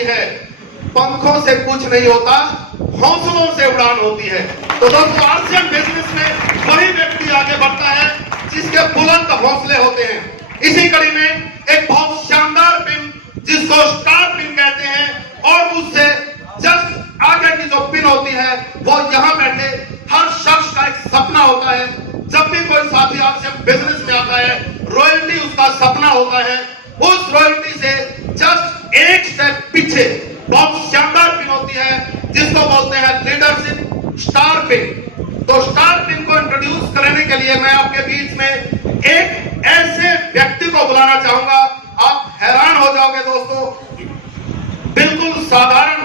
होती है, पंखों से कुछ नहीं होता, हौसलों से उड़ान होती है। तो दोस्तों आरसीएम बिजनेस में वही व्यक्ति आगे बढ़ता है जिसके बुलंद हौसले होते हैं। इसी कड़ी में एक बहुत शानदार पिन जिसको स्टार पिन कहते हैं, और उससे जस्ट आगे की जो पिन होती है वो यहाँ बैठे हर शख्स का एक सपना होता है। जब भी कोई साथी आरसीएम बिजनेस में आता है, रॉयल्टी उसका सपना होता है। उस रॉयल्टी से जस्ट एक स्टेप पीछे बहुत शानदार पिन होती है जिसको बोलते हैं लीडरशिप स्टार पिन। तो स्टार पिन को इंट्रोड्यूस करने के लिए मैं आपके बीच में एक ऐसे व्यक्ति को बुलाना चाहूंगा, आप हैरान हो जाओगे दोस्तों। बिल्कुल साधारण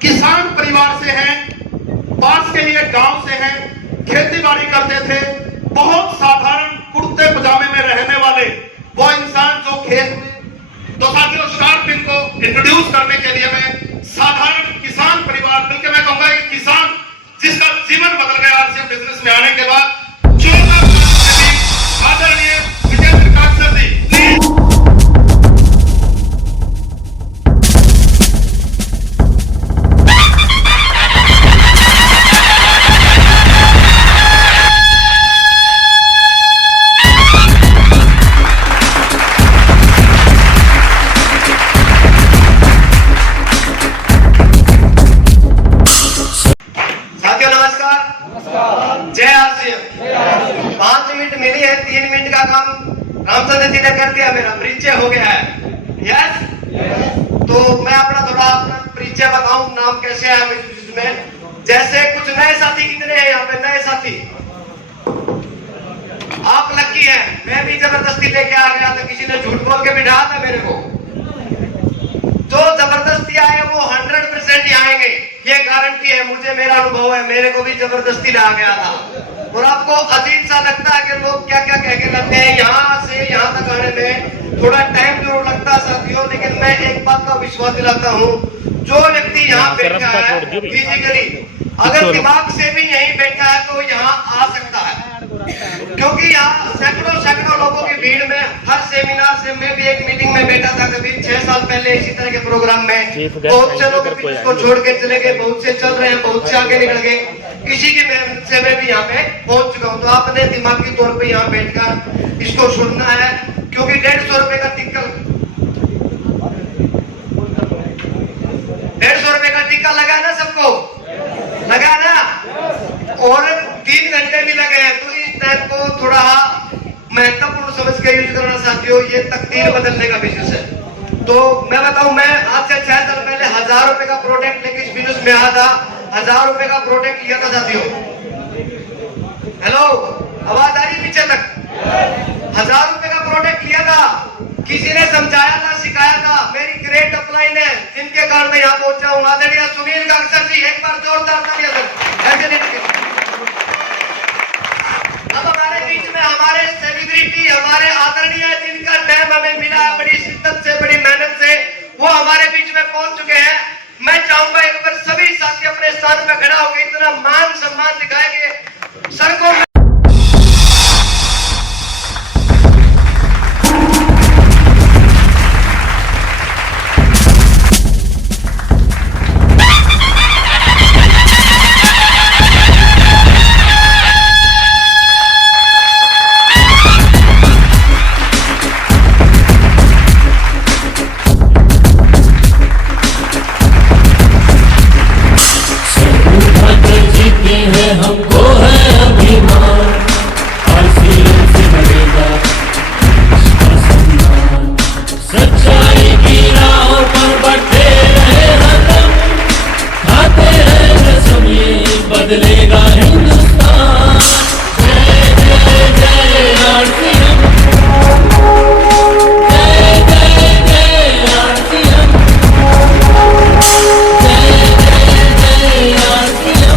किसान परिवार से हैं, पास के लिए गांव से हैं, खेती बाड़ी करते थे, बहुत साधारण कुर्ते पजामे में रहने वाले वो इंसान जो खेत में। तो साथियों स्टार पिन को इंट्रोड्यूस करने के लिए मैं साधारण किसान परिवार, बल्कि मैं कहूंगा एक किसान जिसका जीवन बदल गया आरसीएम बिजनेस में आने के बाद, आदरणीय विजय प्रकाश सर जी। जय आरसीएम। 5 मिनट मिली है, 3 मिनट का काम रामचंद्र जी ने कर दिया, मेरा परिचय हो गया है। यस, तो मैं अपना परिचय बताऊं, नाम कैसे है में। जैसे कुछ नए साथी कितने हैं यहाँ पे, नए साथी आप लकी हैं। मैं भी जबरदस्ती लेके आ गया था, किसी ने झूठ बोल के बिठाया था मेरे को। जो जबरदस्ती आए वो 100% ही आएंगे, ये गारंटी है मुझे, मेरा अनुभव है। मेरे को भी जबरदस्ती ला गया था। और आपको अजीब सा लगता है कि लोग क्या क्या कह के लगते हैं, यहाँ से यहाँ तक आने में थोड़ा टाइम जरूर लगता है साथियों, लेकिन मैं एक बात का विश्वास दिलाता हूँ, जो व्यक्ति यहाँ बैठा है फिजिकली, अगर दिमाग से भी यहीं बैठा है तो यहाँ आ सकता है। क्योंकि यहाँ सैकड़ों लोगों की भीड़ में, हर सेमिनार से मैं भी एक मीटिंग में बैठा था कभी 6 साल पहले इसी तरह के प्रोग्राम में। बहुत से लोग इसको छोड़ के चले गए, बहुत से चल रहे हैं, बहुत से आगे निकल गए। इसी की मेहनत से मैं भी यहाँ पे पहुंच चुका हूँ। तो आपने दिमागी तौर पे यहाँ बैठकर इसको सुनना है, क्योंकि 150 रुपए का टिक्का, 150 रुपए का टिक्का लगा ना, सबको लगा ना, और 3 घंटे भी लगे हैं। तो इस टाइम को थोड़ा महत्वपूर्ण समझ के यूज करना साथियों, ये तकदीर बदलने का बिजनेस है। तो मैं बताऊं, मैं आज से 6 साल पहले 1000 रुपए का प्रोडक्ट लेके इस बिजनेस में आया था। 1000 रुपए का प्रोडक्ट लिया था साथियों। हेलो, आवाज आ रही पीछे तक? 1000 रुपए का प्रोडक्ट लिया था, किसी ने समझाया था, सिखाया था। मेरी ग्रेट अपलाइन है जिनके कारण मैं यहाँ पहुंचा हूँ। आदरणीय सुनील कांगसर जी, एक बार जोरदार तालियां दो। ऐसे नहीं, अब हमारे बीच में हमारे सेलिब्रिटी, हमारे आदरणीय जिनका टाइम हमें मिला बड़ी शिद्दत से, बड़ी मेहनत से, वो हमारे बीच में पहुंच चुके हैं। मैं चाहूंगा एक बार सभी साथी अपने स्थान पर खड़ा होकर इतना मान सम्मान दिखाएंगे सड़कों में। हमको है अभिमान, आरसीएम से बढ़ेगा सम्मान। सच्चाई की राहों पर बढ़ते रहे हरदम, खाते हैं कसम ये बदलेगा हिंदुस्तान। जय जय जय आरसीएम, जय जय जय आरसीएम, जय जय जय आरसीएम।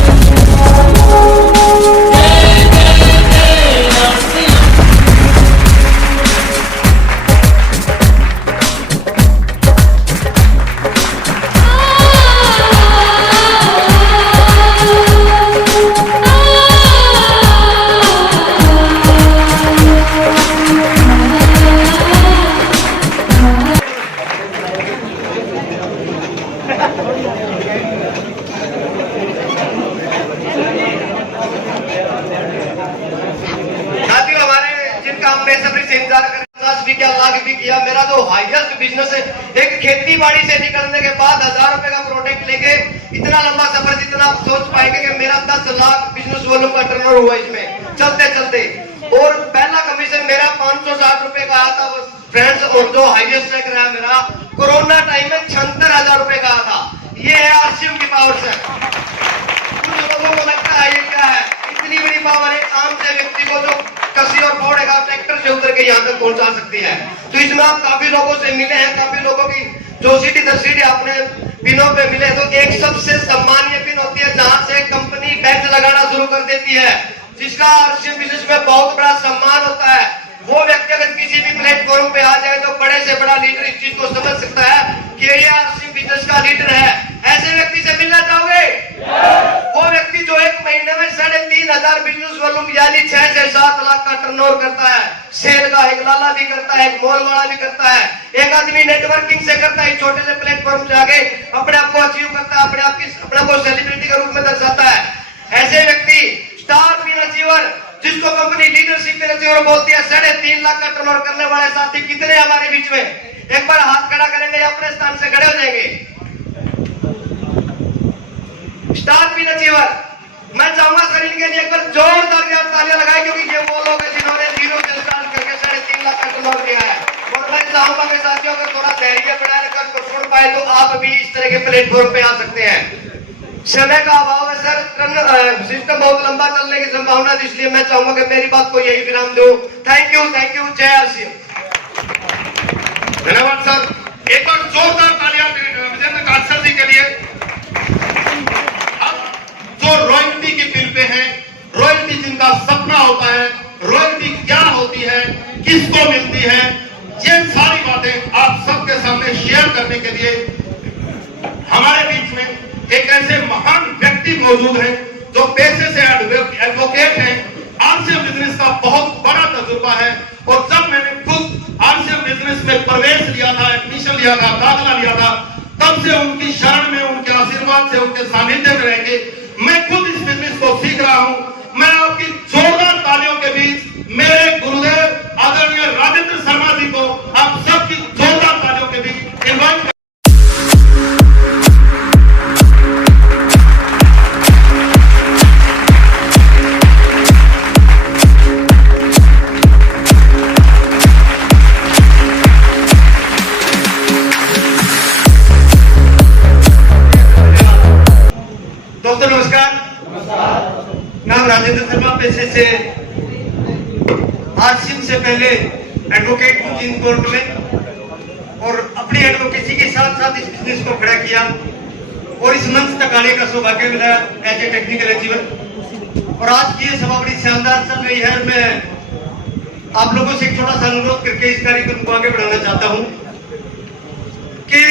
बेसब्री से इंतजार कर 50 भी किया, लाख भी किया। मेरा जो हाईएस्ट बिजनेस है, एक खेती बाड़ी से निकलने के बाद 1000 रुपए का प्रोडक्ट लेके इतना लंबा सफर, जितना आप सोच पाएंगे कि मेरा 10 लाख बिजनेस वॉल्यूम का टर्नओवर हुआ इसमें चलते चलते। और पहला कमीशन मेरा 560 रुपए का आया था फ्रेंड्स, और जो हाईएस्ट चेक रहा मेरा कोरोना टाइम में 76,000 रुपए का आया था। ये है आरसीएम की पावर से। कुछ लोगों को लगता है ये क्या है, इतनी बड़ी पावर एक आम से व्यक्ति को जो कसी और फोड़ेगा ट्रैक्टर से उतर के यहाँ तक पहुंचा सकती है। तो इसमें आप काफी लोगों से मिले हैं, काफी लोगों की जो सीटी दर सीटी आपने पिनों पे मिले। तो एक सबसे सम्मानीय पिन होती है जहां से कंपनी बैच लगाना शुरू कर देती है, जिसका आरसीएम बिजनेस में बहुत बड़ा सम्मान होता है। वो व्यक्ति अगर किसी भी प्लेटफॉर्म पे आ जाए तो बड़े से बड़ा लीडर इस चीज को समझ सकता है कि ये आरसीएम बिजनेस का लीडर है। ऐसे व्यक्ति से मिलना चाहोगे? वो व्यक्ति जो एक महीने में 3,500 बिजनेस वॉल्यूम यानी 6 से 7 लाख का टर्नओवर करता है। सेल का एक लाला भी करता है, एक मॉल वाला भी करता है, एक आदमी नेटवर्किंग से करता है, छोटे से प्लेटफॉर्म से आगे अपने आप को अचीव करता है, अपने को सेलिब्रिटी के रूप में दर्शाता है। ऐसे व्यक्ति स्टार पिन अचीवर, जिसको कंपनी लीडरशिप पिन अचीवर बोलती है, 3.5 लाख का टर्नओवर करने वाले साथी कितने हमारे बीच में? एक बार हाथ खड़ा करेंगे, अपने स्थान से खड़े हो जाएंगे। स्टार पिन अचीवर, मैं चाहूंगा सर इनके लिए एक बार जोरदार तालियां लगाएं, क्योंकि ये वो लोग हैं जिन्होंने 0 से स्टार्ट करके 3.5 लाख का टर्नओवर किया है। और मैं चाहूंगा कि साथियों अगर थोड़ा धैर्य बनाए रखकर को सुन पाए तो आप भी इस तरह के प्लेटफॉर्म पे आ सकते हैं। समय का अभाव है सर, सिस्टम बहुत लंबा चलने की संभावना है, इसलिए मैं चाहूंगा कि मेरी बात को यही विराम दो। थैंक यू, जय आरसीएम। धन्यवाद सर। एक बार जोरदार तालियां विजेंद्र काटसर जी के लिए। अब जो रॉयल्टी की बिल पे हैं, रॉयल्टी जिनका सपना होता है, रॉयल्टी क्या होती है, किसको मिलती है, ये सारी बातें आप सबके सामने शेयर करने के लिए हमारे बीच में एक ऐसे महान व्यक्ति मौजूद हैं जो पेशे से एडवोकेट हैं। आरसीएम बिजनेस का बहुत बड़ा तजुर्बा है, और जब मैंने खुद आरसीएम बिजनेस में प्रवेश लिया था, एडमिशन लिया था, दाखिला लिया था, तब से उनकी शरण में, उनके आशीर्वाद से, उनके सानिध्य में रहेंगे मैं खुद इस बिजनेस को सीख रहा हूं। मैं आपकी जोरदार तालियों के बीच मेरे गुरुदेव आदरणीय राजेंद्र शर्मा जी को आप सबकी जोरदार तालियों के बीच इन्वाइट। दोस्तों नमस्कार, नाम राजेंद्र शर्मा, पेशे से आरसीएम से पहले एडवोकेट हूँ जींद कोर्ट में, और अपनी एडवोकेसी के साथ साथ इस बिजनेस को खड़ा किया और इस मंच तक आने का सौभाग्य मिला एज ए टेक्निकल अचीवर। और आज की ये सभा बड़ी शानदार चल रही है। मैं आप लोगों से एक छोटा सा अनुरोध करके इस कार्यक्रम को आगे बढ़ाना चाहता हूँ कि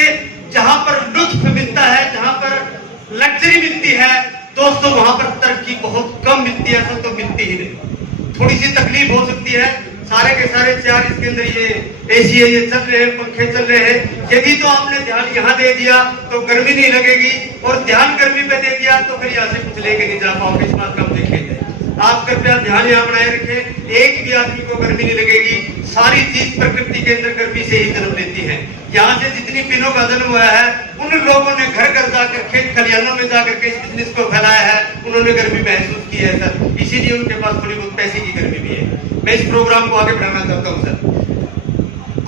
जहां पर लुत्फ मिलता है, जहां पर लग्जरी मिलती है दोस्तों, वहां पर तरक्की बहुत कम मिलती है, ऐसा तो मिलती ही नहीं। थोड़ी सी तकलीफ हो सकती है, सारे के सारे चेयर इसके अंदर ये एसी है, ये चल रहे हैं, पंखे चल रहे हैं। यदि तो आपने ध्यान यहाँ दे दिया तो गर्मी नहीं लगेगी, और ध्यान गर्मी पे दे दिया तो फिर यहाँ से कुछ लेके नहीं जा पाओगे। इस बात का हम देखेंगे। आप कृपया ध्यान यहाँ बनाए रखें, एक भी आदमी को गर्मी नहीं लगेगी। सारी चीज प्रकृति के अंदर गर्मी से ही जन्म लेती है। यहाँ से जितनी पिनों का जन्म हुआ है, उन लोगों ने घर घर जाकर, खेत खलिहानों में जाकर के इस बिजनेस को फैलाया है, उन्होंने गर्मी महसूस की है सर, इसीलिए उनके पास थोड़ी बहुत पैसे की गर्मी भी है। मैं इस प्रोग्राम को आगे बढ़ाना चाहता हूँ सर।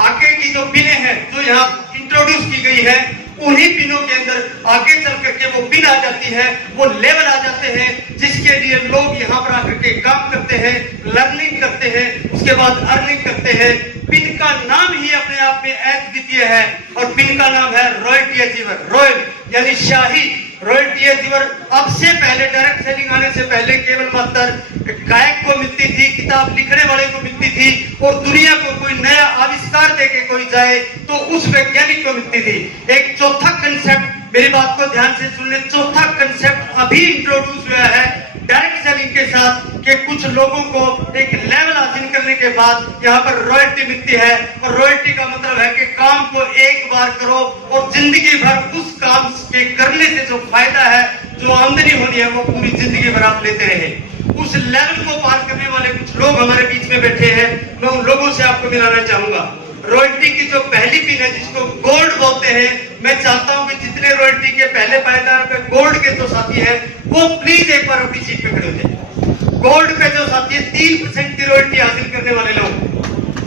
आगे की जो पिनें हैं जो यहाँ इंट्रोड्यूस की गई है, उन्हीं पिनों के अंदर आगे चल करके वो पिन आ जाती है, वो लेवल आ जाते हैं, जिसके लिए लोग यहाँ पर आकर के काम करते हैं, लर्निंग करते हैं, उसके बाद अर्निंग करते हैं। पिन का नाम ही अपने आप में अद्वितीय है, और पिन का नाम है रॉयल्टी अचीवर। रॉयल यानी शाही। रॉयल्टी अचीवर अब से पहले, डायरेक्ट सेलिंग आने से पहले केवल मात्र गायक को मिलती थी, किताब लिखने वाले को मिलती थी, और दुनिया को कोई नया आविष्कार देके कोई जाए तो उस वैज्ञानिक को मिलती थी। एक चौथा कंसेप्ट, मेरी बात को ध्यान से सुन ले, चौथा कंसेप्ट अभी इंट्रोड्यूस हुआ है डायरेक्ट सेलिंग के साथ, कि कुछ लोगों को एक लेवल हासिल करने के बाद यहाँ पर रॉयल्टी मिलती है। और रॉयल्टी का मतलब है कि काम को एक बार करो और जिंदगी भर उस काम के करने से जो फायदा है, जो आमदनी होनी है, वो पूरी जिंदगी भर आप लेते रहे। उस लेवल को पार करने वाले कुछ लोग हमारे बीच में बैठे हैं। मैं उन लोगों से आपको मिलाना चाहूंगा। रॉयल्टी की जो पहली पिन है जिसको गोल्ड बोलते हैं, मैं चाहता हूं कि जितने रॉयल्टी के पहले पायदान पे गोल्ड के जो साथी हैं वो प्लीज एक बार अपनी सीट पे खड़े हो जाए। गोल्ड पे जो साथी है 3% की रॉयल्टी हासिल करने वाले लोग,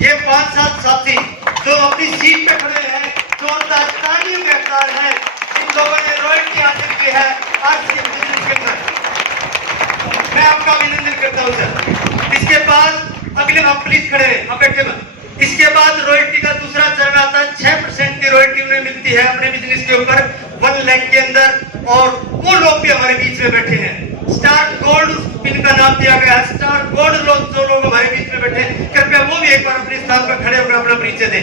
ये 5-7 साथी जो अपनी सीट पे खड़े हैं, जोरदार तालियों के हकदार हैं। इन लोगों ने रॉयल्टी हासिल की है आज के बिजनेस के अंदर। मैं आपका अभिनंदन करता हूं सर। इसके बाद अगले आप प्लीज खड़े हैं, आप बैठे मत। इसके बाद रॉयल्टी का दूसरा चरण आता है। 6% की रॉयल्टी उन्हें मिलती है अपने बिजनेस के ऊपर 1 लाख के अंदर, और वो लोग भी हमारे बीच में बैठे हैं। स्टार गोल्ड पिन का नाम दिया गया है। स्टार गोल्ड लोग जो लोग हमारे बीच में बैठे हैं, कृपया वो भी एक बार अपने स्थान पर खड़े होकर अपना परिचय दें।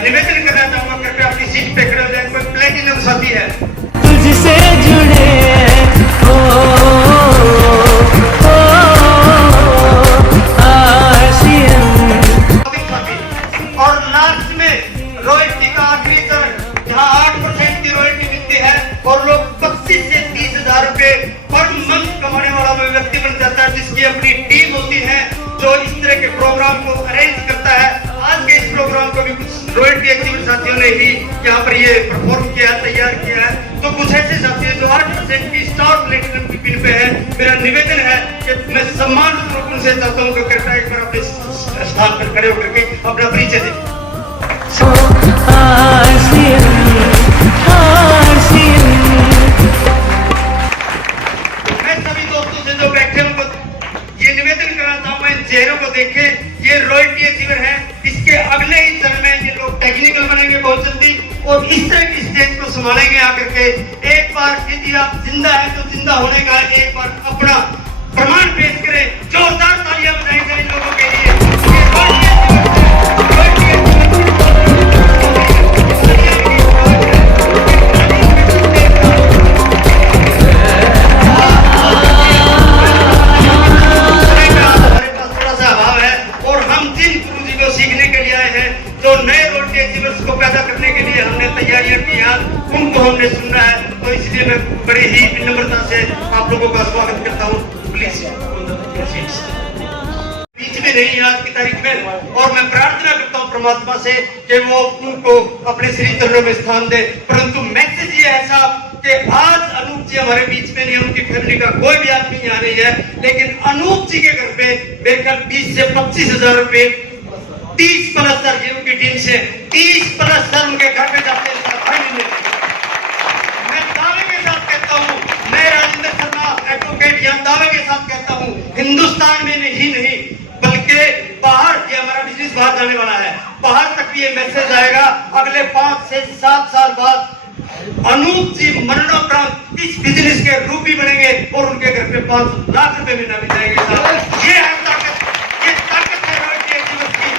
निवेदन करना चाहूंगा, कृपया अपनी सीट पे खड़े हो जाए। कोई प्लेटिनम साथी है तुझसे जुड़े हो आशियां। और लास्ट में रॉयल्टी का आखिरी चरण जहां 8% की रॉयल्टी मिलती है और लोग 25 से 30,000 रुपए पर मंथ कमाने वाला व्यक्ति बन जाता है, जिसकी अपनी टीम होती है जो इस तरह के प्रोग्राम को अरेंज करता है। आज के इस प्रोग्राम को भी कुछ रॉयल्टी एक्टिविटी साथियों ने ही यहाँ पर ये परफॉर्म किया, तैयार किया है। तो कुछ ऐसे साथी हैं जो 8% की स्टार प्लेटिनम की पिन पे है। मेरा निवेदन है कि मैं सम्मान पूर्वक उनसे चाहता हूँ कि कृपया एक बार अपने स्थान पर खड़े होकर के अपना परिचय दें। मैं सभी दोस्तों से जो बैठे उनको ये निवेदन करना चाहूंगा, इन चेहरों को देखे, ये रॉयल्टी अचीवर है। इसके अगले ही चरण में ये लोग टेक्निकल बनेंगे बहुत जल्दी और इस तरह की स्टेज को संभालेंगे आकर के। एक बार यदि आप जिंदा है तो जिंदा होने का एक बार अपना प्रमाण पेश करें। जोरदार तालियां बजाई जाए इन लोगों के लिए। उनको हमने सुनना है, तो इसलिए मैं बड़े ही विनम्रता से आप लोगों का स्वागत करता हूँ। प्लीज बीच में नहीं आज की तारीख में, और मैं प्रार्थना करता हूँ परमात्मा से कि वो उनको अपने श्री चरणों में स्थान दे। परंतु मैसेज ये है साहब कि आज अनूप जी हमारे बीच में नहीं, उनकी फैमिली का कोई भी आदमी यहाँ नहीं है, लेकिन अनूप जी के घर पे मेरे ख्याल 20 से 25,000 रुपए 30+ सर ये उनकी टीम से 30+ सर उनके घर पे जाते हैं। मैं दावे के साथ कहता हूँ, मैं राजेंद्र शर्मा एडवोकेट यहाँ दावे के साथ कहता हूँ, हिंदुस्तान में ही नहीं बल्कि बाहर, ये हमारा बिजनेस बाहर जाने वाला है, बाहर तक भी ये मैसेज आएगा। अगले 5 से 7 साल बाद अनूप जी मरणोपरांत इस बिजनेस के रूपी बनेंगे और उनके घर पे 5 लाख रुपए महीना भी जाएंगे। ये है ताकत, ये ताकत है रॉयल्टी एक्टिविटी की।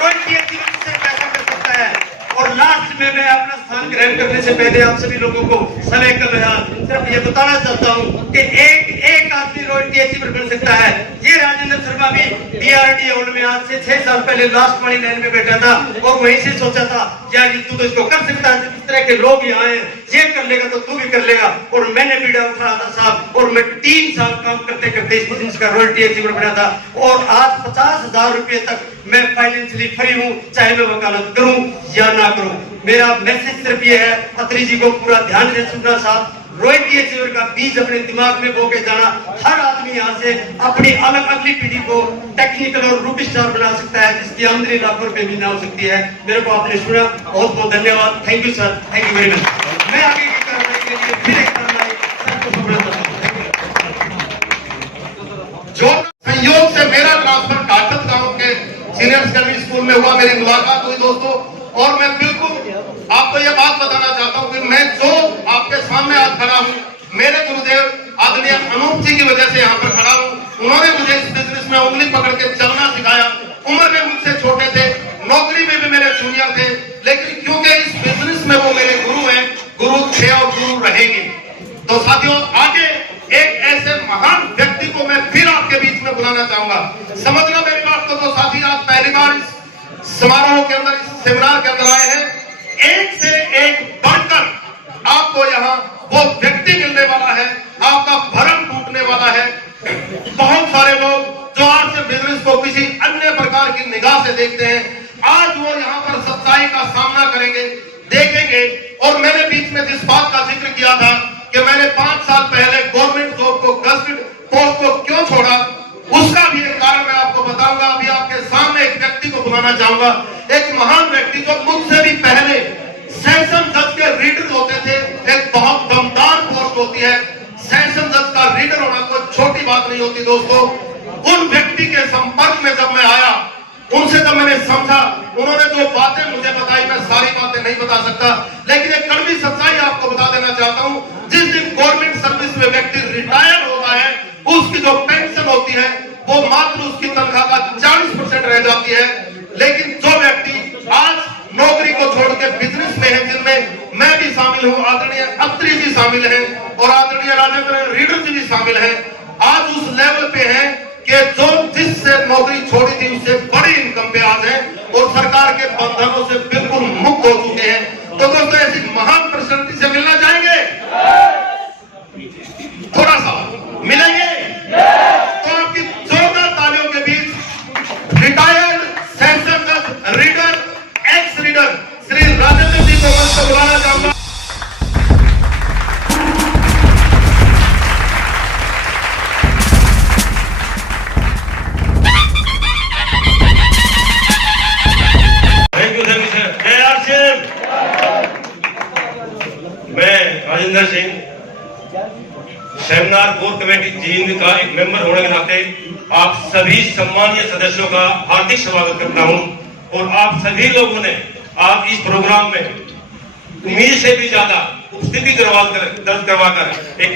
रॉयल्टी एक्टिविटी से पैसा कर सकता है। और लास्ट में मैं अपना स्थान ग्रहण करने से पहले आप सभी लोगों को समय का मैं सिर्फ ये बताना चाहता हूँ कि एक आदमी रॉयल्टी अचीवर बन सकता है। ये राजेंद्र शर्मा भी DRD हॉल में आज से 6 साल पहले लास्ट वाली लाइन में बैठा था और वहीं से सोचा था यार तू तो इसको कर सकता है, इस तरह के लोग यहाँ हैं, ये कर लेगा तो तू भी कर लेगा। और मैंने बीड़ा उठाया था साहब, और मैं 3 साल काम करते करते इस बिजनेस का रॉयल्टी अचीवर बना था। और आज 50,000 रुपए तक मैं फाइनेंशियली फ्री हूँ, चाहे मैं वकालत करूँ या ना करूँ। मेरा मैसेज सिर्फ ये है, अत्री जी को पूरा ध्यान से सुनना साहब। रॉयल्टी अचीवर का बीज अपने दिमाग में बो के जाना। हर आदमी यहाँ से अपनी अलग अगली पीढ़ी को टेक्निकल और रूपी स्टार बना सकता है, जिसकी आमदनी लाखों रुपए महीना हो सकती है। मेरे को आपने सुना, बहुत बहुत धन्यवाद। Thank you sir, thank you very much. मैं आगे की कार्रवाई के लिए फिर एक जो संयोग से मेरा ट्रांसफर काटत गांव के सीनियर सेकेंडरी स्कूल में हुआ, मेरी मुलाकात हुई दोस्तों। और मैं बिल्कुल आपको ये बात बताना चाहता हूं कि मैं जो आपके सामने आज खड़ा हूं, मेरे गुरुदेव आदरणीय अनूप जी की वजह रहेगी। तो साथियों, आगे एक ऐसे महान व्यक्ति को मैं फिर आपके बीच में बुलाना चाहूंगा। समझना मेरी बात को। तो साथी, आज पहली बार इस समारोह के अंदर, इस सेमिनार के अंदर आए हैं। एक से एक बढ़कर आपको यहाँ वो व्यक्ति मिलने वाला है, आपका भरम टूटने वाला है। बहुत सारे लोग जो आज से बिजनेस को किसी अन्य प्रकार की निगाह से देखते हैं, आज वो यहाँ पर सच्चाई का सामना करेंगे, देखेंगे। और मैंने बीच में जिस बात का जिक्र किया था कि मैंने 5 साल पहले गवर्नमेंट जॉब को, गजटेड पोस्ट को क्यों छोड़ा, उसका भी एक कारण मैं आपको बताऊंगा। अभी आपके सामने एक व्यक्ति को बुलाना चाहूंगा, एक महान व्यक्ति जो मुझसे भी पहले सेशन जज के रीडर होते थे। एक बहुत दमदार पोस्ट होती है, सेशन जज का रीडर होना कोई छोटी बात नहीं होती दोस्तों। उन व्यक्ति के संपर्क में जब मैं आया, उनसे जब मैंने समझा, उन्होंने जो बातें मुझे बताई, मैं सारी बातें नहीं बता सकता, लेकिन एक कड़वी सच्चाई आपको बता देना चाहता हूं। जिस दिन गवर्नमेंट सर्विस में व्यक्ति रिटायर होता है, उसकी जो पेंशन होती है वो मात्र उसकी तनख्वाह का 40% रह जाती है। लेकिन जो व्यक्ति आज नौकरी को छोड़ के बिजनेस में है, जिनमें मैं भी शामिल हूं, आदरणीय अत्री जी शामिल हैं और आदरणीय राजेंद्र रीडर जी भी शामिल हैं, आज उस लेवल पे हैं कि जो जिससे नौकरी छोड़ी थी उससे बड़ी इनकम पे आज है और सरकार के बंधनों से बिल्कुल मुक्त हो चुके हैं। तो दोस्तों, ऐसी महान पर्सनालिटी से मिलना चाहेंगे? थोड़ा सा मिलेंगे? तो आपकी जोरदार तालियों के बीच रिटायर्ड सेशन जज, reader, ex reader Shri Rajendra ji को मंच पर बुलाना चाहूंगा। Rajendra Singh, seminar core committee Jind का एक मेंबर होने के नाते आप सभी सम्मानीय सदस्यों का हार्दिक स्वागत करता हूं। और आप सभी लोगों ने आज इस प्रोग्राम में उम्मीद से भी ज्यादा उपस्थिति दर्ज करवाकर एक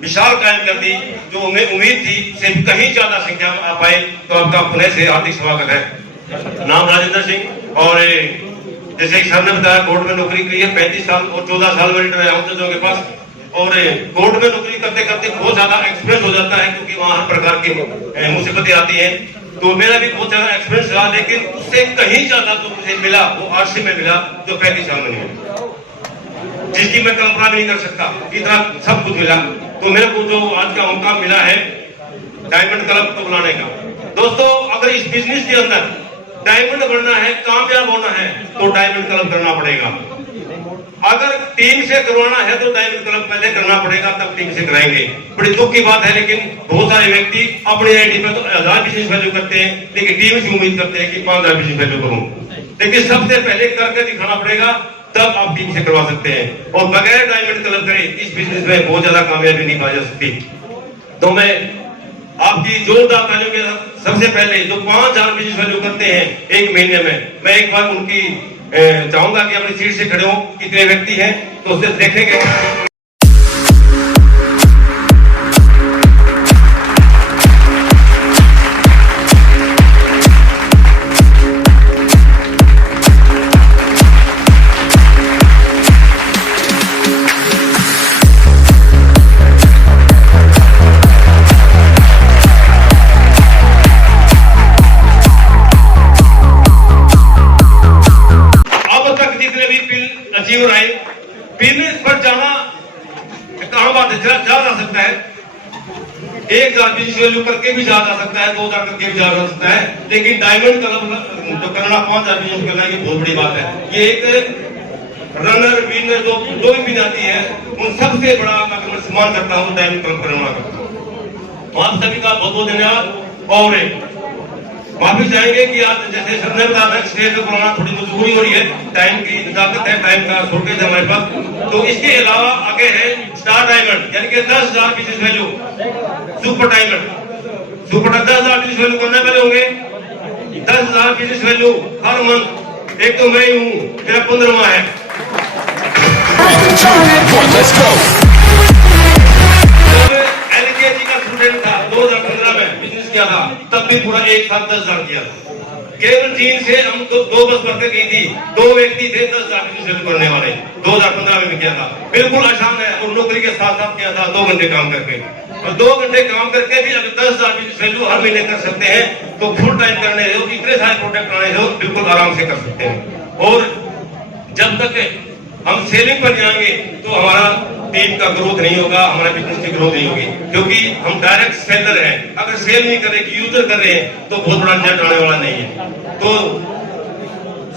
विशाल कायम कर दी। जो उम्मीद थी से कहीं ज्यादा संख्या में आप आए, तो आपका पुनः से हार्दिक स्वागत है। नाम राजेंद्र सिंह, और जैसे सर ने बताया कोर्ट में नौकरी की है, 35 साल और 14 साल में रिटायर आया हूं के पास। और कोर्ट में नौकरी करते करते बहुत ज्यादा एक्सपीरियंस हो जाता है, क्योंकि वहां हर प्रकार की मुसीबतें आती हैं। तो मेरा भी बहुत ज्यादा एक्सपीरियंस रहा, लेकिन उससे कहीं ज्यादा जो मुझे मिला वो आरसी में मिला, जो 35 साल में नहीं मिला, जिसकी मैं कल्पना भी नहीं कर सकता। इतना सब कुछ मिला। तो मेरे को जो आज का मौका मिला है डायमंड क्लब को बुलाने का, दोस्तों, अगर इस बिजनेस के अंदर डायमंड बनना है, कामयाब होना है, तो डायमंड क्लब करना पड़ेगा। अगर टीम से करवाना है तो डायमंड क्लब पहले करना पड़ेगा, तब टीम से कराएंगे। बड़ी दुख की बात है, लेकिन बहुत सारे व्यक्ति अपनी आईडी पे तो 1000 बिजनेस वैल्यू करते हैं, लेकिन टीम से उम्मीद करते हैं कि 5000 बिजनेस वैल्यू करूं। लेकिन सबसे पहले करके दिखाना पड़ेगा, तब आप टीम से करवा सकते हैं। और बगैर डायमंड क्लब करे इस बिजनेस में बहुत ज्यादा कामयाबी नहीं पा जा सकती। तो मैं आपकी जोरदार तालियों के साथ सबसे पहले जो 5000 बिजनेस वैल्यू करते हैं एक महीने में, मैं एक बार उनकी चाहूंगा कि अपनी सीट से खड़े हो, कितने व्यक्ति हैं, तो उससे देखेंगे। बिजनेस पर जाना कहां बात है, जा सकता है। 1000 बिजनेस वैल्यू करके भी जा सकता है, 2000 करके भी जा सकता है, लेकिन डायमंड क्लब जो करना 5000 बिजनेस करना, ये बहुत बड़ी बात है। ये एक रनर विनर जो भी जाती है, उन सबसे बड़ा मैं सम्मान करता हूँ डायमंड क्लब करना करता हूँ। तो आप सभी का बहुत बहुत धन्यवाद। और माफी चाहेंगे कि आज जैसे सर ने बताया स्टेज पे बुलाना थोड़ी मजबूरी हो रही है, टाइम की नजाकत है, टाइम का शॉर्टेज है हमारे पास। तो इसके अलावा आगे है स्टार डायमंड, यानी कि 10,000 business value, super diamond, super 10,000 business value करने वाले होंगे। 10,000 बिजनेस वैल्यू हर मंथ। एक तो मैं ही हूँ, मेरा 15वां है। LKG का स्टूडेंट था, 2015 में बिजनेस किया था, तब भी पूरा एक साथ 10,000 किया था। केवल चीन से हम दो बस भर के गई थी, 2 व्यक्ति थे 10,000 बिजनेस वैल्यू करने वाले, 2015 में किया था। बिल्कुल आसान है, और नौकरी के साथ साथ किया था 2 घंटे काम करके, और 2 घंटे काम करके भी अगर 10,000 बिजनेस वैल्यू हर महीने कर सकते हैं तो फुल टाइम करने हो, इतने सारे प्रोडक्ट आने हो, बिल्कुल आराम से कर सकते हैं। और जब तक हम सेलिंग पर जाएंगे तो हमारा टीम का ग्रोथ नहीं होगा, हमारा बिजनेस की ग्रोथ नहीं होगी, क्योंकि हम डायरेक्ट सेलर हैं। अगर सेल नहीं कर रहे, यूजर कर रहे हैं, तो बहुत बड़ा रिजल्ट आने वाला नहीं है। तो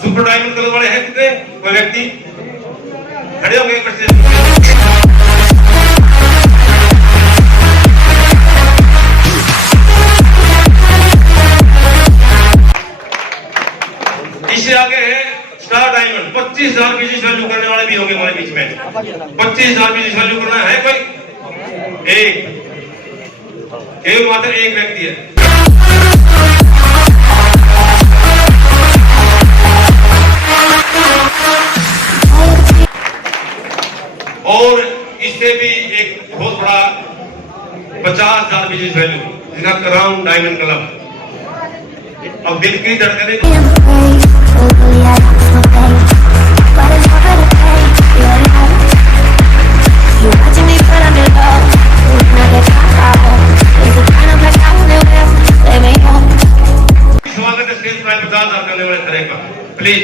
सुपर डायमंड कलर वाले हैं कितने? कोई व्यक्ति खड़े हो गए? इससे आगे है स्टार डायमंड, 25,000 बिजनेस वैल्यू करने वाले भी होंगे हमारे बीच में। 25,000 बिजनेस वैल्यू करना है कोई? एक, केवल मात्र एक व्यक्ति है। और इससे भी एक बहुत बड़ा 50,000 बिजनेस वैल्यू, जिसका क्राउन डायमंड क्लब। अब दिल की धड़कने स्वागत है सेल्स प्राइस 50,000 करने वाले तरह का, प्लीज।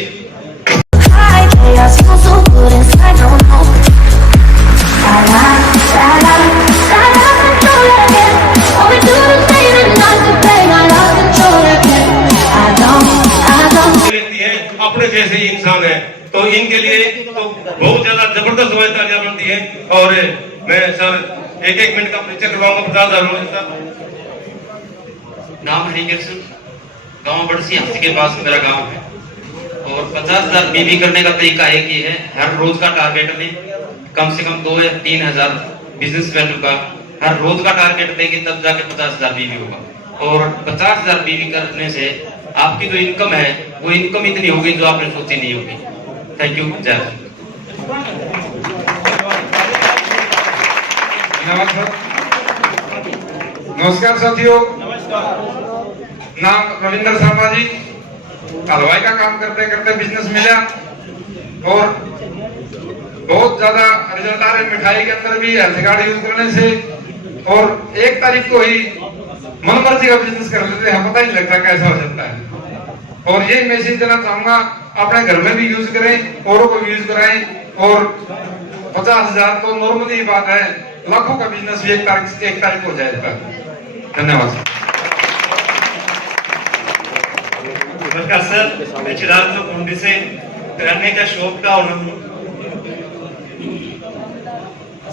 अपने जैसे ही इंसान है, तो इनके लिए तो बहुत ज्यादा जबरदस्त तालियां बनती है। और मैं सर एक मिनट का परिचय करवाऊंगा। 50,000 नाम हरिकृष्ण, गांव बड़सी हंसी के पास मेरा गांव है। और 50,000 बीबी करने का तरीका एक ही है, हर रोज का टारगेट में कम से कम 2 या 3,000 बिजनेस वैल्यू का हर रोज का टारगेट देंगे, तब जाके 50,000 बीबी होगा। और 50,000 बीबी करने से आपकी जो इनकम है वो इनकम इतनी होगी जो आपने सोची नहीं होगी। Thank you. जय नमस्कार साथियों, नाम रविंद्र शर्मा जी। हलवाई का काम करते करते बिजनेस मिला और बहुत ज्यादा रिजल्ट आ रहे मिठाई के अंदर भी हेल्थ कार्ड यूज करने से। और 1 तारीख को ही मनमर्जी का बिजनेस कर लेते हैं, पता ही नहीं लगता कैसा हो जाता है। और ये मैसेज देना चाहूंगा, अपने घर में भी यूज करें, औरों को भी यूज कराएं। और 50,000 तो नॉर्मली बात है, लाखों का बिजनेस भी 1 तारीख को हो जाएगा। धन्यवाद नमस्कार सर, मैं चिराग कुंडी से करने का शौक का और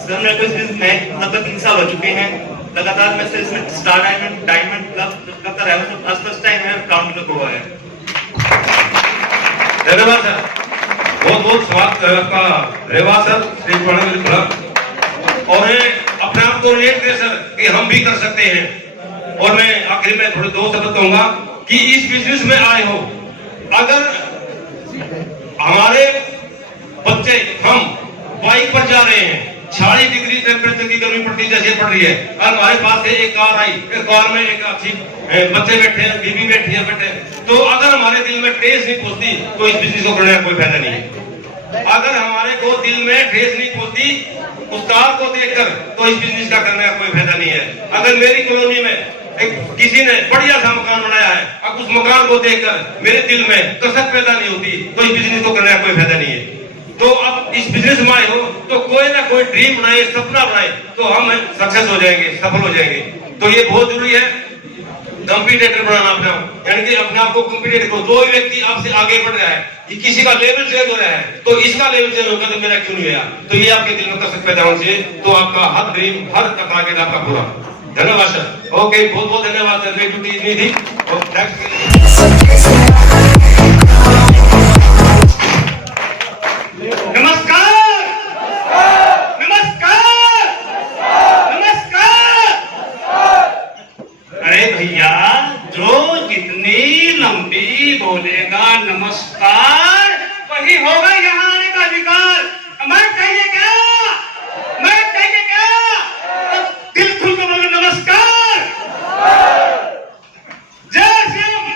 सर मेरे को इस बिजनेस में लगभग 3 साल हो चुके हैं लगातार। मैं सिर्फ इसमें स्टार डायमंड क्लब करता रहा हूँ, फर्स्ट टाइम मैं काउंट में हुआ है। धन्यवाद सर, बहुत बहुत स्वागत है आपका। धन्यवाद सर, स्टेज पर आने के लिए। और अपने आप को रिलेट करें सर कि हम भी कर सकते हैं। और मैं आखिर में थोड़े 2 शब्द कहूंगा कि इस बिजनेस में आए हो, अगर हमारे बच्चे हम बाइक पर जा रहे हैं, 40 डिग्री टेम्परेचर की गर्मी पड़ती जैसे पड़ रही है, और हमारे पास से एक कार आई, कार में एक अच्छी बच्चे बैठे हैं, बीबी बैठी है, बैठे, तो अगर हमारे दिल में ठेस नहीं पहुंचती तो इस बिजनेस को करने का कोई फायदा नहीं है। अगर हमारे को दिल में ठेस नहीं पहुंचती उस कार को देखकर, तो इस बिजनेस का करने का कोई फायदा नहीं है। अगर मेरी कॉलोनी में किसी ने बढ़िया सा मकान बनाया है, अब उस मकान को देखकर मेरे दिल में कसक पैदा नहीं होती, तो इस बिजनेस को करने का कोई फायदा नहीं है। तो अब इस बिजनेस में आए हो तो कोई ना कोई ड्रीम बनाए, सपना बनाए, तो हम सक्सेस हो जाएंगे, सफल हो जाएंगे। तो ये बहुत जरूरी है कंपटीटर बनाना अपना, यानी कि अपने आप को कंपटीटर को। जो व्यक्ति आपसे आगे बढ़ रहा है, ये किसी का लेवल चेंज हो रहा है, तो इसका लेवल चेंज होगा तो मेरा क्यों नहीं होगा। तो ये आपके दिल में कसक पैदा होना चाहिए, तो आपका हर ड्रीम, हर टारगेट आपका पूरा। धन्यवाद सर। ओके, बहुत बहुत धन्यवाद सर, मेरी ड्यूटी इतनी थी। नमस्कार, नमस्कार, नमस्कार। अरे भैया, जो जितनी लंबी बोलेगा नमस्कार, वही होगा यहाँ आने का अधिकार। मैं कहिए क्या, मैं कहिए क्या, दिल खुल कर बोलो नमस्कार। जय श्री राम।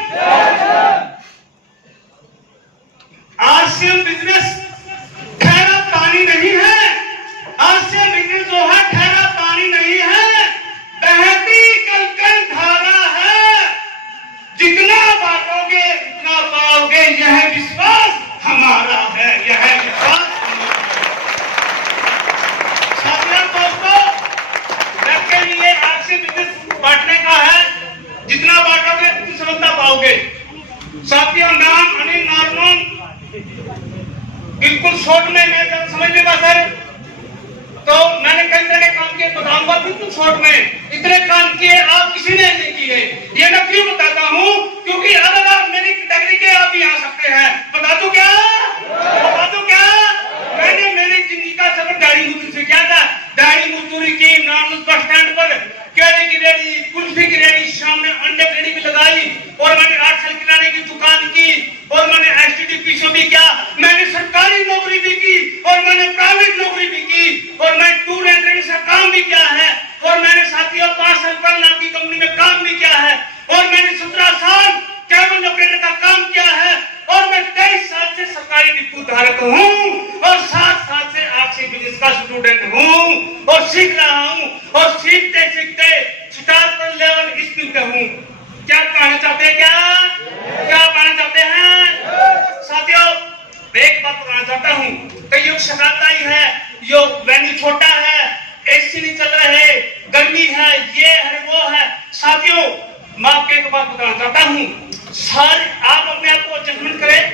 बिल्कुल शॉर्ट में मैं जब समझ लूंगा सर, तो मैंने कई तरह के काम किए बताऊंगा बिल्कुल शॉर्ट में। इतने काम किए आप किसी ने नहीं किए। ये मैं क्यों बताता हूँ, क्योंकि अगर आप मेरी कैटेगरी के आप भी आ सकते हैं। बता दूं क्या, बता दूं क्या, मैंने मेरी जिंदगी का सफर दाढ़ी मजदूरी से किया था। दाढ़ी मजदूरी की, नाम बस स्टैंड पर केले की रेडी, कुल्फी की रेडी, शाम में अंडे की रेडी भी लगाई, और मैंने 8 साल किराने की दुकान की, और मैंने एसटीडी भी किया, मैंने सरकारी नौकरी भी की, और मैंने प्राइवेट नौकरी भी की, और मैं टूर एंड ट्रेवल से काम भी किया है, और मैंने साथियों 5 साल पर नाम की कंपनी में काम भी किया है, और मैंने 17 साल केबल ऑपरेटर का काम किया है, और मैं 23 साल से सरकारी डिपो धारक हूँ, और 7 साल से आपसे बिजनेस का स्टूडेंट हूँ, और सीख रहा हूँ, और सीखते सीखते स्टार पर लेवल स्किल पे हूँ। क्या कहना चाहते हैं, क्या कहना चाहते हैं साथियों? एक बात कहना चाहता हूँ, कई योग शिकायत आई है, योग वेन्यू छोटा है, एसी नहीं चल रहे, गर्मी है, ये है वो है। साथियों मैं आपको एक बात बताना चाहता हूँ, सर आप अपने आप को एडजस्टमेंट करें।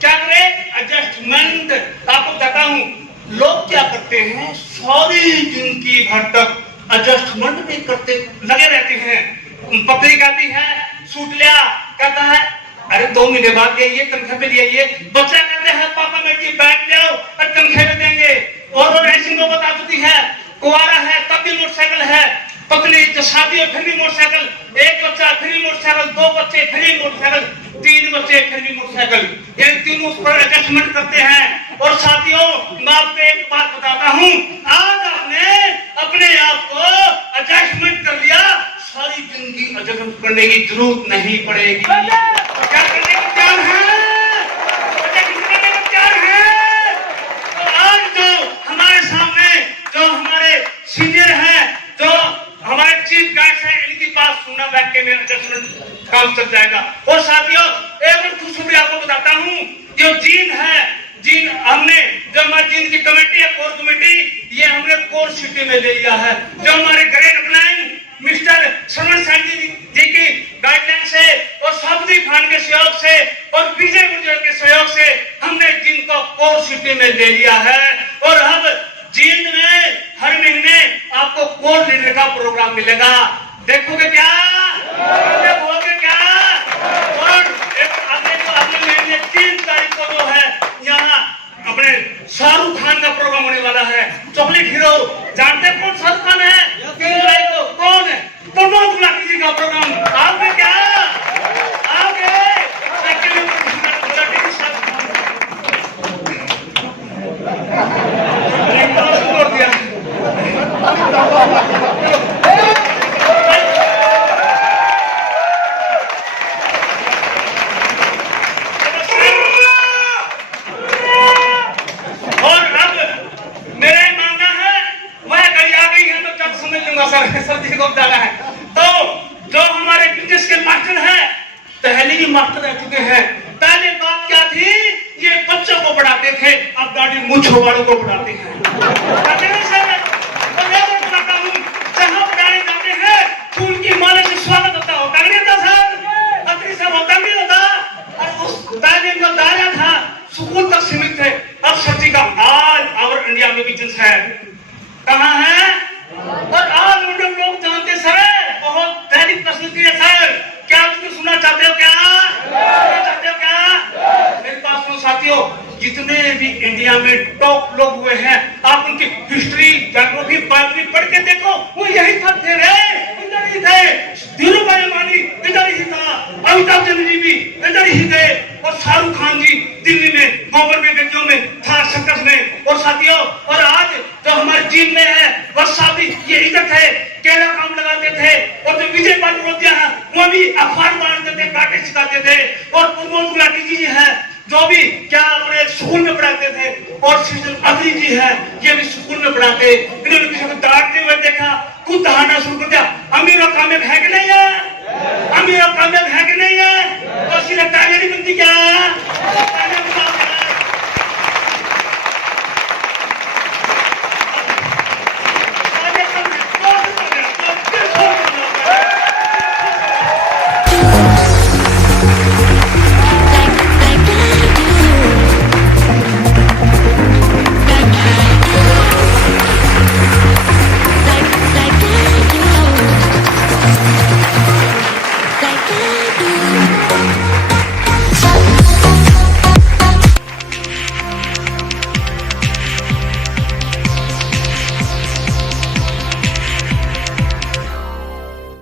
क्या करें? एडजस्टमेंट। आपको बताता हूँ लोग क्या करते हैं, सारी जिंदगी भर तक एडजस्टमेंट नहीं करते, लगे रहते हैं। पत्नी कहती है सूट लिया, कहता है अरे 2 महीने बाद ये तनख्वाह पे लिया। बच्चा कहते हैं पापा मेरे बैग ले आओ और तनख्वाह पे देंगे। और ऐसी नौबत आ चुकी है, कुआरा है तब भी मोटरसाइकिल है, पत्नी जो शादी है फिर भी मोटरसाइकिल, 1 बच्चा फिर भी मोटरसाइकिल, 2 बच्चे फिर भी मोटरसाइकिल, 3 बच्चे फिर भी मोटरसाइकिल। ये तीनों पर एडजस्टमेंट करते हैं। और साथियों मैं आपको एक बात बताता हूँ, आज आपने अपने आप को एडजस्टमेंट कर लिया, सारी जिंदगी एडजस्टमेंट करने की जरूरत नहीं पड़ेगी। क्या करने का प्यार है, एडजस्टमेंट करने का प्यार है। तो आज जो हमारे सामने जो हमारे सीनियर है, जो हमारे चीफ गाइड है, इनके पास सुनना बैठ के मेरा एडजस्टमेंट काम चल जाएगा। और साथियों एक और खुशखबरी आपको बताता हूँ, जो जीन है, जीन हमने जो हमारी जीन की कमेटी है, कोर कमेटी, ये हमने कोर सिटी में ले लिया है। जो हमारे ग्रेट अपलाइन मिस्टर श्रवण सैनी जी की गाइडलाइन से और साबुदी खान के सहयोग से और विजय गुर्जर के सहयोग से हमने जीन को कोर सिटी में ले लिया है। और अब जीन में हर महीने आपको कोर लीडर का प्रोग्राम मिलेगा। देखोगे क्या, देखोगे क्या? और अगले महीने 3 तारीख को जो है यहाँ अपने शाहरुख खान का प्रोग्राम होने वाला है, चॉकलेट हीरो। जानते हैं कौन शाहरुख खान है? 3 तारीख को कौन है? प्रमोद गुलाटी जी का प्रोग्राम। आपने क्या आगे छोड़ दिया। सर जी को बताना है। तो जो हमारे बिजनेस के मास्टर हैं, पहले ही मास्टर रह चुके हैं। पहले बात क्या थी, ये बच्चों को पढ़ाते थे, अब दाढ़ी मूंछों वालों को पढ़ाते हैं। जहाँ पढ़ाने जाते हैं फूल की माला से स्वागत होता हो, नहीं होता सर, अतरी सब होता नहीं होता। और उस पहले जो दायरा था स्कूल तक सीमित थे, अब सर जी का ऑल ओवर इंडिया में बिजनेस है। कहाँ है? और आज लोग जानते सर, बहुत दैनिक प्रस्तुति है सर। क्या उसको सुनना चाहते हो? क्या सुनना चाहते हो? क्या मेरे पास तो साथियों जितने भी इंडिया में टॉप लोग हुए हैं, आप उनकी हिस्ट्री, ज्योग्राफी, बायोग्राफी पढ़ के देखो, वो यही था, थे रे, इधर ही थे। धीरूभाई अंबानी इधर ही था, अमिताभ बच्चन जी भी इधर ही थे, और शाहरुख खान जी दिल्ली में गोबर में गड्ढों में था, सर्कस में। और साथियों और आज जो हमारे चीन में है, वर्षा भी ये इधर थे, केला काम लगाते थे। और जो विजय बालरोतिया है वो भी अखबार बांटते थे, काटे सिखाते थे। और प्रमोद गुलाटी जी है जो भी क्या अपने स्कूल में पढ़ाते थे। और अग्नि जी है, ये भी स्कूल में पढ़ाते। इन्होंने किसी को डांटते हुए देखा, खुद दहाड़ना शुरू कर दिया। अमीर और कामयाब है कि नहीं है? अमीर और कामयाब है कि नहीं है? तो सीधे तालियां नहीं बनती क्या?